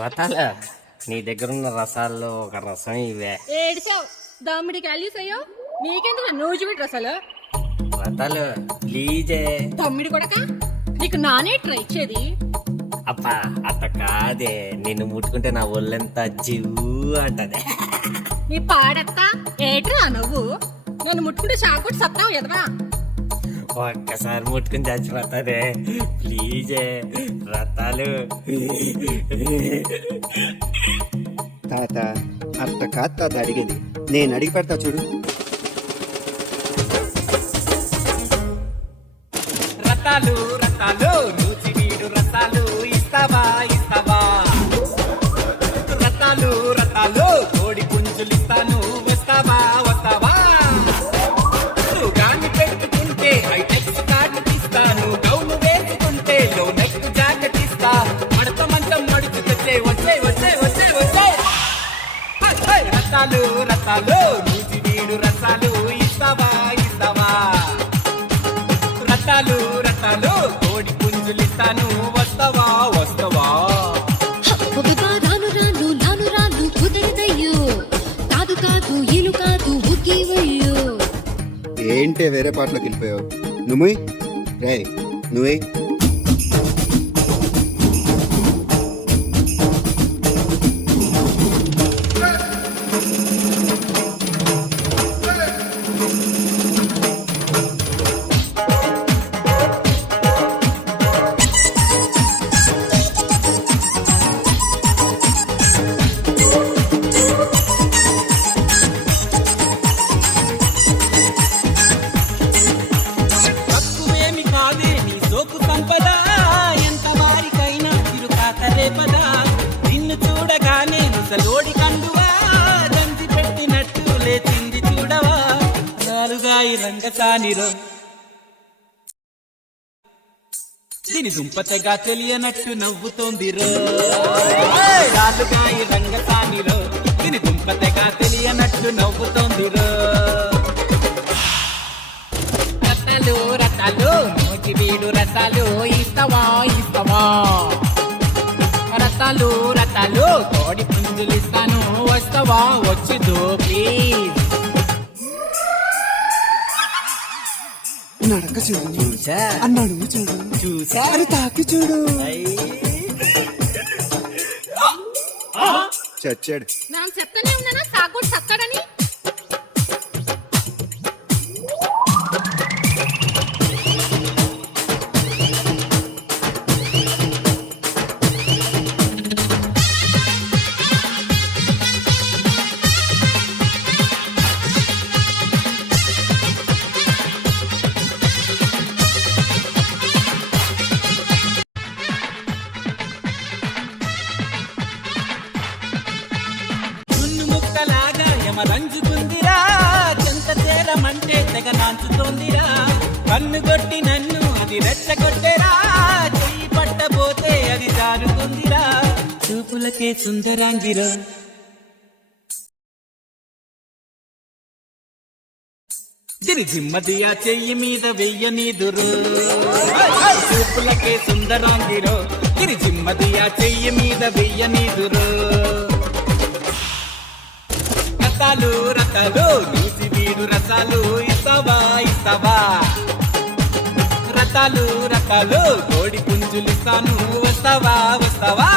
రతాల నీ దగ్గర ఉన్న రసాల్లో ఒక రసం ఇవే. ఏడిసావు దమ్మిడి కాల్యూస్ అయ్యో, నీకెందుకు నువ్వు చూడు రసాలు. రతాలు ప్లీజే. తమ్మిడి కొడక, నీకు నానే ట్రై ఇచ్చేది. అబ్బా అట్ట కాదే, నిన్ను ముట్టుకుంటే నా ఒళ్ళెంత జివ్వు అంటదే. నీ పాడత్తా ఏట్రా నువ్వు, నేను ముట్టుకుంటే షాకొట్టి సత్తావు ఎదవా. ఒక్కసారి ముట్టుకుని చచ్చిపోతానే ప్లీజే రతాలు. తాత అట్ట కాదు తాత అడిగేది, నేను అడిగి పెడతా చూడు. రతాలు రతాలు రుచి వీడు రతాలు ఇస్తావా ఇస్తావా. రతాలు రతాలు కోడి పుంజులు ఇస్తాను వస్తావా వస్తావా. నువ్వు గాని పెట్టుకుంటే హైటెక్స్ కార్డు తీస్తాను, గౌను వేసుకుంటే లో నెక్ జాకెట్ ఇస్తా. మడత మంచం మడుచు తెచ్చే వచ్చే వచ్చే వచ్చే వచ్చే. రతాలు రతాలు రుచి వీడు రతాలు ఇస్తావా ఇస్తావా. రతాలు రతాలు కోడి పుంజులు ఇస్తాను వస్తావా వస్తావా. రాను రాను నాను రాను కుదరదయ్యో, కాదు కాదు ఇలు కాదు ఉగ్గివయ్యో. ఏంటే వేరే పాటలోకి వెళ్ళిపోయావు నువ్వు? రే నువ్వే తక్కువేమి కాదే నీ సోకు సంపద, ఎంత వారికైనా తిరుకాతలే పద. నిన్ను చూడగానే ముసలోడి కండువా, దంచి పెట్టినట్టు లేచింది చూడవా. నాలుగాయి రంగసానిరో దీని దుంపతగా తెలియనట్టు నవ్వుతోందిరో. నాలుగాయి రంగసానిరో దీని దుంపతగా తెలియనట్టు నవ్వుతోందిరో. రతాలు రతాలు నోటి వీడు రతాలు ఇస్తావా ఇస్తావా. రతాలు రతాలు కోడి పుంజులు ఇస్తాను వస్తావా వచ్చిదు ప్లీజ్. నడక చూడు, చూసా అన్నాడు చూడు, చూసా అరే తాకి చూడు. చచ్చాడు. నాకు చెప్తానే ఉన్నానా షాకొట్టి సత్తాడని. చున్ను ముక్కలాగా యమరంజుకుందిరా, చెంత చేరమంటే తెగ నాంచుతోందిరా. కన్ను కొట్టి నన్ను అది రెచ్చగొట్టెరా, చెయ్యి పట్టబోతే అది జారుకుందిరా. చూపులకే సుందరాంగిరో దిని జిమ్మదియా చెయ్యి మీద వెయ్యనీదురు. చూపులకే సుందరాంగిరో దిని జిమ్మదియా చెయ్యి మీద వెయ్యనీదురు. రతాలు రతాలు నీసి వీడు రసాలు ఇస్తావా ఇస్తావా. రతాలు రతాలు కోడి పుంజులు ఇస్తాను వస్తావా వస్తావా.